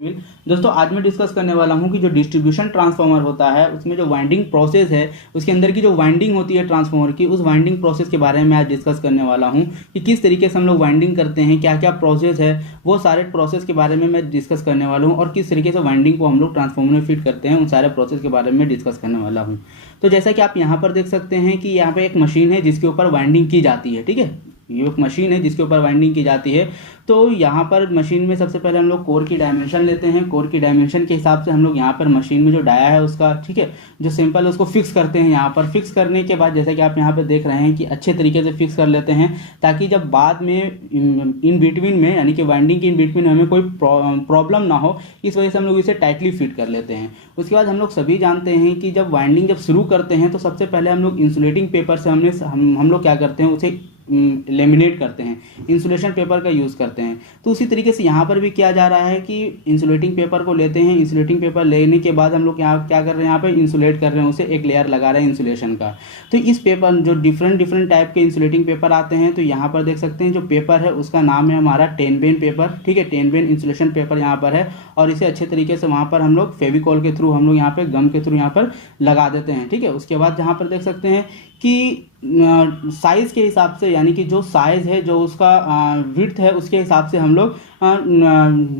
दोस्तों आज मैं डिस्कस करने वाला हूं कि जो डिस्ट्रीब्यूशन ट्रांसफार्मर होता है उसमें जो वाइंडिंग प्रोसेस है उसके अंदर की जो वाइंडिंग होती है ट्रांसफार्मर की, उस वाइंडिंग प्रोसेस के बारे में आज डिस्कस करने वाला हूं कि किस तरीके से हम लोग वाइंडिंग करते हैं, क्या क्या प्रोसेस है, वो सारे प्रोसेस के बारे में मैं डिस्कस करने वाला हूँ और किस तरीके से वाइंडिंग को हम लोग ट्रांसफार्मर में फिट करते हैं, उन सारे प्रोसेस के बारे में डिस्कस करने वाला हूँ। तो जैसा कि आप यहाँ पर देख सकते हैं कि यहाँ पे एक मशीन है जिसके ऊपर वाइंडिंग की जाती है। ठीक है, ये एक मशीन है जिसके ऊपर वाइंडिंग की जाती है। तो यहाँ पर मशीन में सबसे पहले हम लोग कोर की डायमेंशन लेते हैं। कोर की डायमेंशन के हिसाब से हम लोग यहाँ पर मशीन में जो डाया है उसका, ठीक है, जो सिंपल है उसको फिक्स करते हैं। यहाँ पर फिक्स करने के बाद जैसा कि आप यहाँ पर देख रहे हैं कि अच्छे तरीके से फिक्स कर लेते हैं ताकि जब बाद में इन बिटवीन में, यानी कि वाइंडिंग की इन बिटवीन हमें कोई प्रॉब्लम ना हो, इस वजह से हम लोग इसे टाइटली फिट कर लेते हैं। उसके बाद हम लोग सभी जानते हैं कि जब वाइंडिंग जब शुरू करते हैं तो सबसे पहले हम लोग इंसुलेटिंग पेपर से हम लोग क्या करते हैं, उसे लेमिनेट करते हैं, इंसुलेशन पेपर का यूज़ करते हैं। तो उसी तरीके से यहाँ पर भी किया जा रहा है कि इंसुलेटिंग पेपर को लेते हैं। इंसुलेटिंग पेपर लेने के बाद हम लोग यहाँ क्या कर रहे हैं, यहाँ पे इंसुलेट कर रहे हैं, उसे एक लेयर लगा रहे हैं इंसुलेशन का। तो इस पेपर जो डिफरेंट टाइप के इंसुलेटिंग पेपर आते हैं, तो यहाँ पर देख सकते हैं जो पेपर है उसका नाम है हमारा 10 बेन पेपर। ठीक है, 10 बेन इंसुलेशन पेपर यहाँ पर है और इसे अच्छे तरीके से वहाँ पर हम लोग फेविकॉल के थ्रू, हम लोग यहाँ पे गम के थ्रू यहाँ पर लगा देते हैं। ठीक है, उसके बाद जहाँ पर देख सकते हैं कि साइज़ के हिसाब से, यानी कि जो साइज़ है, जो उसका विड्थ है, उसके हिसाब से हम लोग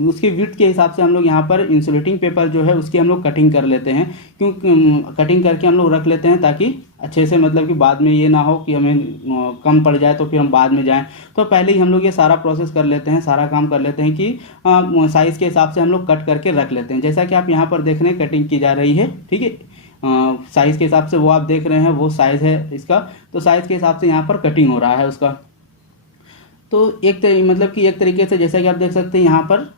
उसके विड्थ के हिसाब से हम लोग यहाँ पर इंसुलेटिंग पेपर जो है उसकी हम लोग कटिंग कर लेते हैं। क्यों कटिंग करके हम लोग रख लेते हैं ताकि अच्छे से, मतलब कि बाद में ये ना हो कि हमें कम पड़ जाए तो फिर हम बाद में जाएं। तो पहले ही हम लोग ये सारा प्रोसेस कर लेते हैं, सारा काम कर लेते हैं कि साइज़ के हिसाब से हम लोग कट करके रख लेते हैं। जैसा कि आप यहाँ पर देख रहे हैं कटिंग की जा रही है। ठीक है, साइज़ के हिसाब से वो आप देख रहे हैं, वो साइज़ है इसका, तो साइज़ के हिसाब से यहाँ पर कटिंग हो रहा है उसका। तो मतलब कि एक तरीके से जैसा कि आप देख सकते हैं यहाँ पर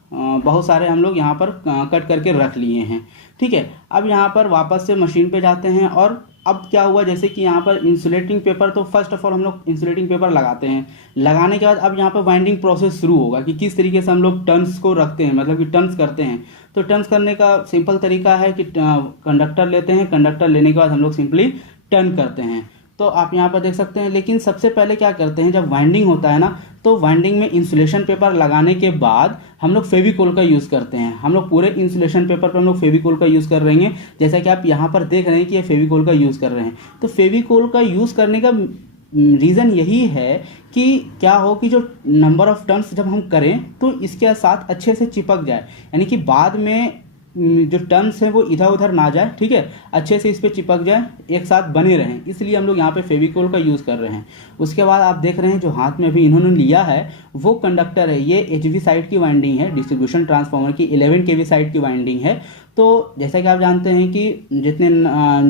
बहुत सारे हम लोग यहाँ पर कट करके रख लिए हैं। ठीक है, अब यहाँ पर वापस से मशीन पे जाते हैं और अब क्या हुआ, जैसे कि यहाँ पर इंसुलेटिंग पेपर, तो फर्स्ट ऑफ ऑल हम लोग इंसुलेटिंग पेपर लगाते हैं। लगाने के बाद अब यहाँ पर वाइंडिंग प्रोसेस शुरू होगा कि किस तरीके से हम लोग टर्न्स को रखते हैं, मतलब कि टर्न्स करते हैं। तो टर्न्स करने का सिंपल तरीका है कि कंडक्टर लेते हैं, कंडक्टर लेने के बाद हम लोग सिंपली टर्न करते हैं। तो आप यहाँ पर देख सकते हैं, लेकिन सबसे पहले क्या करते हैं, जब वाइंडिंग होता है ना, तो वाइंडिंग में इंसुलेशन पेपर लगाने के बाद हम लोग फेविकोल का यूज़ करते हैं। हम लोग पूरे इंसुलेशन पेपर पर हम लोग फेविकोल का यूज़ कर रहे हैं। जैसा कि आप यहाँ पर देख रहे हैं कि ये फेविकोल का यूज़ कर रहे हैं। तो फेविकोल का यूज़ करने का रीज़न यही है कि क्या हो कि जो नंबर ऑफ टर्न्स जब हम करें तो इसके साथ अच्छे से चिपक जाए, यानी कि बाद में जो टर्न्स हैं वो इधर उधर ना जाए। ठीक है, अच्छे से इस पर चिपक जाए, एक साथ बने रहें, इसलिए हम लोग यहाँ पे फेविकोल का यूज़ कर रहे हैं। उसके बाद आप देख रहे हैं जो हाथ में अभी इन्होंने लिया है वो कंडक्टर है। ये HV साइड की वाइंडिंग है, डिस्ट्रीब्यूशन ट्रांसफार्मर की 11 kV साइड की वाइंडिंग है। तो जैसा कि आप जानते हैं कि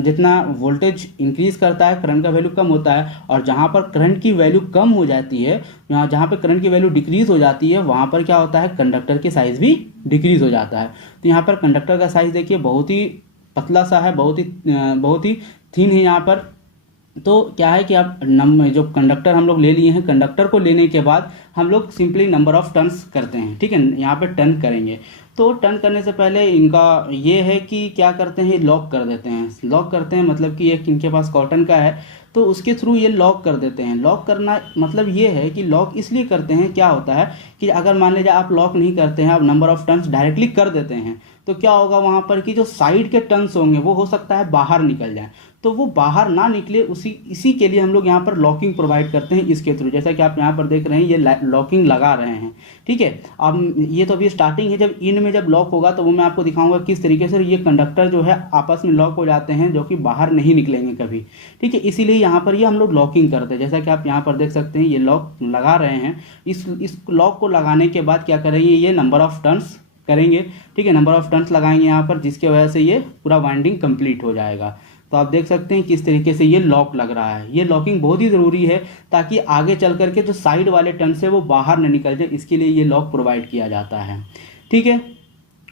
जितना वोल्टेज इंक्रीज़ करता है करंट का वैल्यू कम होता है, और जहाँ पर करंट की वैल्यू कम हो जाती है, जहाँ पर करंट की वैल्यू डिक्रीज़ हो जाती है, वहाँ पर क्या होता है, कंडक्टर की साइज़ भी डिक्रीज़ हो जाता है। तो यहाँ पर कंडक्टर का साइज़ देखिए बहुत ही पतला सा है, बहुत ही थिन है यहाँ पर। तो क्या है कि आप जो कंडक्टर हम लोग ले लिए हैं, कंडक्टर को लेने के बाद हम लोग सिंपली नंबर ऑफ टर्न्स करते हैं। ठीक है, यहाँ पे टर्न करेंगे। तो टर्न करने से पहले इनका ये है कि क्या करते हैं, लॉक कर देते हैं। लॉक करते हैं मतलब कि एक इनके पास कॉटन का है तो उसके थ्रू ये लॉक कर देते हैं। लॉक करना मतलब ये है कि लॉक इसलिए करते हैं, क्या होता है कि अगर मान लीजिए आप लॉक नहीं करते हैं, आप नंबर ऑफ टर्न्स डायरेक्टली कर देते हैं, तो क्या होगा वहाँ पर कि जो साइड के टर्न्स होंगे वो हो सकता है बाहर निकल जाए। तो वो बाहर ना निकले इसी के लिए हम लोग यहाँ पर लॉकिंग प्रोवाइड करते हैं इसके थ्रू। जैसा कि आप यहाँ पर देख रहे हैं ये लॉकिंग लगा रहे हैं। ठीक है, अब ये तो अभी स्टार्टिंग है, जब इन में जब लॉक होगा तो वो मैं आपको दिखाऊंगा किस तरीके से ये कंडक्टर जो है आपस में लॉक हो जाते हैं, जो कि बाहर नहीं निकलेंगे कभी। ठीक है, इसीलिए यहाँ पर ये हम लोग लॉकिंग करते हैं। जैसा कि आप यहाँ पर देख सकते हैं ये लॉक लगा रहे हैं। इस लॉक को लगाने के बाद क्या करेंगे, ये नंबर ऑफ टर्न्स करेंगे। ठीक है, नंबर ऑफ टर्न्स लगाएंगे यहाँ पर, जिसकी वजह से ये पूरा वाइंडिंग कंप्लीट हो जाएगा। तो आप देख सकते हैं किस तरीके से ये लॉक लग रहा है। ये लॉकिंग बहुत ही ज़रूरी है ताकि आगे चल करके जो साइड वाले टर्न्स है वो बाहर न निकल जाए, इसके लिए ये लॉक प्रोवाइड किया जाता है। ठीक है,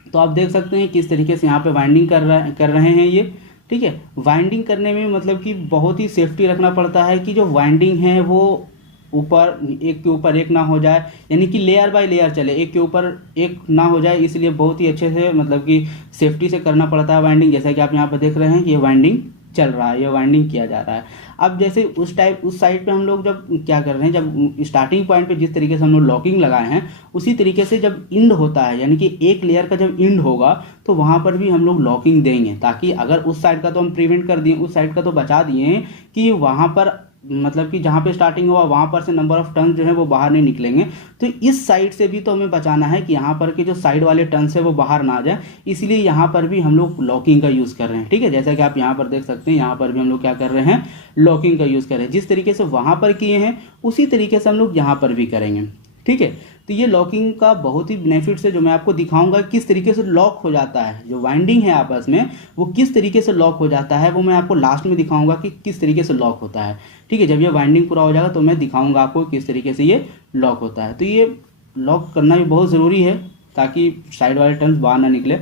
तो आप देख सकते हैं किस तरीके से यहाँ पे वाइंडिंग कर रहे हैं ये। ठीक है, वाइंडिंग करने में मतलब कि बहुत ही सेफ्टी रखना पड़ता है कि जो वाइंडिंग है वो एक के ऊपर एक ना हो जाए, यानी कि लेयर बाय लेयर चले, एक के ऊपर एक ना हो जाए, इसलिए बहुत ही अच्छे से मतलब कि सेफ्टी से करना पड़ता है वाइंडिंग। जैसा कि आप यहाँ पर देख रहे हैं ये वाइंडिंग चल रहा है, ये वाइंडिंग किया जा रहा है। अब जैसे उस साइड पे हम लोग जब क्या कर रहे हैं, जब स्टार्टिंग पॉइंट पे जिस तरीके से हम लोग लॉकिंग लगाए हैं उसी तरीके से जब इंड होता है, यानी कि एक लेयर का जब इंड होगा तो वहाँ पर भी हम लोग लॉकिंग देंगे, ताकि अगर उस साइड का तो हम प्रिवेंट कर दिए, उस साइड का तो बचा दिए कि वहाँ पर मतलब कि जहाँ पे स्टार्टिंग हुआ वहाँ पर से नंबर ऑफ टर्न जो है वो बाहर नहीं निकलेंगे। तो इस साइड से भी तो हमें बचाना है कि यहाँ पर के जो साइड वाले टर्न्स है वो बाहर ना आ जाए, इसलिए यहाँ पर भी हम लोग लॉकिंग का यूज़ कर रहे हैं। ठीक है, जैसा कि आप यहाँ पर देख सकते हैं, यहाँ पर भी हम लोग क्या कर रहे हैं, लॉकिंग का यूज़ कर रहे हैं। जिस तरीके से वहाँ पर किए हैं उसी तरीके से हम लोग यहाँ पर भी करेंगे। ठीक है, तो ये लॉकिंग का बहुत ही बेनिफिट्स है जो मैं आपको दिखाऊंगा किस तरीके से लॉक हो जाता है, जो वाइंडिंग है आपस में वो किस तरीके से लॉक हो जाता है, वो मैं आपको लास्ट में दिखाऊंगा कि किस तरीके से लॉक होता है। ठीक है, जब ये वाइंडिंग पूरा हो जाएगा तो मैं दिखाऊंगा आपको किस तरीके से ये लॉक होता है। तो ये लॉक करना भी बहुत ज़रूरी है ताकि साइड वाले टर्न्स बाहर ना निकले।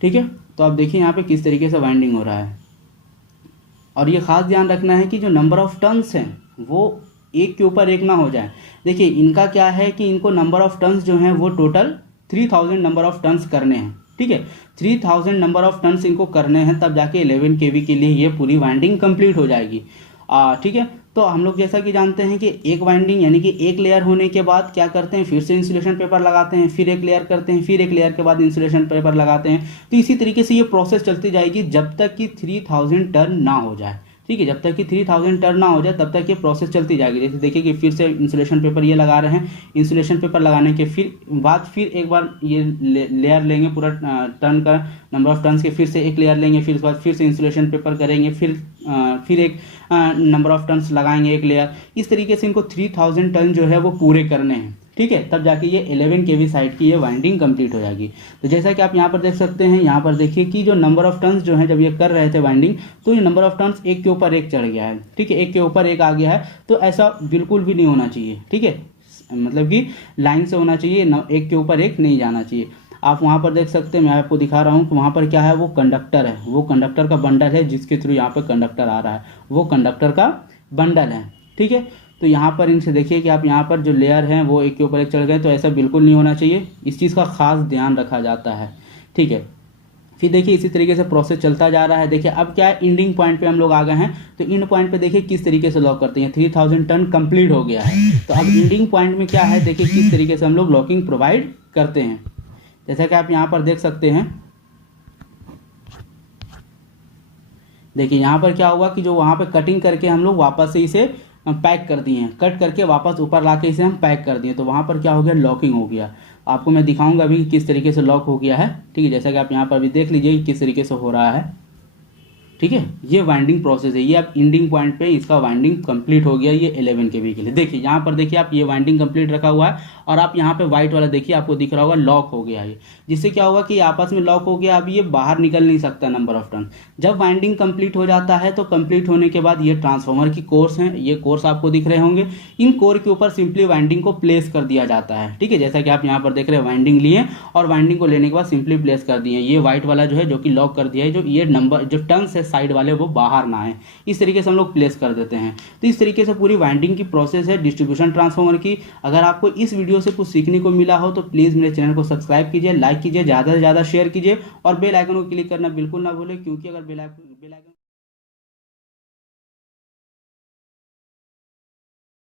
ठीक है, तो आप देखिए यहाँ पे किस तरीके से वाइंडिंग हो रहा है, और ये खास ध्यान रखना है कि जो नंबर ऑफ टर्न्स हैं वो एक के ऊपर एक ना हो जाए। देखिए इनका क्या है कि इनको नंबर ऑफ टर्न्स जो हैं वो टोटल 3000 नंबर ऑफ टर्न्स करने हैं। ठीक है, 3000 नंबर ऑफ टर्न्स इनको करने हैं, तब जाके 11 kV के लिए ये पूरी वाइंडिंग कंप्लीट हो जाएगी। ठीक है, तो हम लोग जैसा कि जानते हैं कि एक वाइंडिंग यानी कि एक लेयर होने के बाद क्या करते हैं, फिर से इंसुलेशन पेपर लगाते हैं, फिर एक लेयर करते हैं, फिर एक लेयर के बाद इंसुलेशन पेपर लगाते हैं। तो इसी तरीके से ये प्रोसेस चलती जाएगी जब तक कि 3000 टर्न ना हो जाए। ठीक है, जब तक कि 3000 टर्न ना हो जाए तब तक ये प्रोसेस चलती जाएगी। जैसे देखिए कि फिर से इंसुलेशन पेपर ये लगा रहे हैं, इंसुलेशन पेपर लगाने के फिर एक बार ये लेयर लेंगे पूरा टर्न का नंबर ऑफ टर्न्स के, फिर से एक लेयर लेंगे, फिर उसके बाद फिर से इंसुलेशन पेपर करेंगे, फिर एक नंबर ऑफ टर्न्स लगाएंगे एक लेयर। इस तरीके से इनको 3000 टर्न जो है वो पूरे करने हैं। ठीक है, तब जाके ये 11 kV साइड की ये वाइंडिंग कंप्लीट हो जाएगी। तो जैसा कि आप यहाँ पर देख सकते हैं, यहाँ पर देखिए कि जो नंबर ऑफ टर्न्स जो है जब ये कर रहे थे वाइंडिंग, तो ये नंबर ऑफ टर्न्स एक के ऊपर एक चढ़ गया है। ठीक है, एक के ऊपर एक आ गया है, तो ऐसा बिल्कुल भी नहीं होना चाहिए। ठीक है, मतलब कि लाइन से होना चाहिए, एक के ऊपर एक नहीं जाना चाहिए। आप वहाँ पर देख सकते हैं, मैं आपको दिखा रहा हूँ कि वहाँ पर क्या है, वो कंडक्टर है, वो कंडक्टर का बंडल है जिसके थ्रू यहाँ पर कंडक्टर आ रहा है, वो कंडक्टर का बंडल है। ठीक है, तो यहाँ पर इनसे देखिए कि आप यहाँ पर जो लेयर हैं वो एक के ऊपर एक चढ़ गए, तो ऐसा बिल्कुल नहीं होना चाहिए, इस चीज़ का खास ध्यान रखा जाता है। ठीक है, फिर देखिए इसी तरीके से प्रोसेस चलता जा रहा है। देखिए अब क्या है, इंडिंग पॉइंट पे हम लोग आ गए हैं, तो इंड पॉइंट पे देखिए किस तरीके से लॉक करते हैं। 3000 टर्न कंप्लीट हो गया है, तो अब इंडिंग पॉइंट में क्या है, देखिए किस तरीके से हम लोग लॉकिंग प्रोवाइड करते हैं। जैसा कि आप यहाँ पर देख सकते हैं, देखिए यहाँ पर क्या हुआ कि जो वहाँ पे कटिंग करके हम लोग वापस से इसे पैक कर दिए हैं, कट करके वापस ऊपर लाके इसे हम पैक कर दिए, तो वहाँ पर क्या हो गया, लॉकिंग हो गया। आपको मैं दिखाऊंगा अभी किस तरीके से लॉक हो गया है। ठीक है, जैसा कि आप यहाँ पर भी देख लीजिए किस तरीके से हो रहा है। ठीक है, ये वाइंडिंग प्रोसेस है, ये आप इंडिंग पॉइंट पे इसका वाइंडिंग कंप्लीट हो गया ये 11 kV के लिए। देखिए यहाँ पर देखिए आप, ये वाइंडिंग कंप्लीट रखा हुआ है, और आप यहाँ पे व्हाइट वाला देखिए आपको दिख रहा होगा लॉक हो गया है, जिससे क्या होगा कि आपस में लॉक हो गया, अब ये बाहर निकल नहीं सकता नंबर ऑफ टर्न। जब वाइंडिंग कंप्लीट हो जाता है तो कंप्लीट होने के बाद ये ट्रांसफार्मर की कोर्स हैं, ये कोर्स आपको दिख रहे होंगे, इन कोर के ऊपर सिंपली वाइंडिंग को प्लेस कर दिया जाता है। ठीक है, जैसा कि आप यहाँ पर देख रहे हैं, वाइंडिंग लिए और वाइंडिंग को लेने के बाद सिंपली प्लेस कर दिए, ये व्हाइट वाला जो है जो कि लॉक कर दिया है, जो ये नंबर जो टर्न्स है साइड वाले वो बाहर ना आए, इस तरीके से हम लोग प्लेस कर देते हैं। तो इस तरीके से पूरी वाइंडिंग की प्रोसेस है डिस्ट्रीब्यूशन ट्रांसफार्मर की। अगर आपको इस वीडियो से कुछ सीखने को मिला हो तो प्लीज़ मेरे चैनल को सब्सक्राइब कीजिए, लाइक कीजिए, ज़्यादा से ज़्यादा शेयर कीजिए, और बेल आइकन को क्लिक करना बिल्कुल ना भूलें, क्योंकि अगर बेल आइकन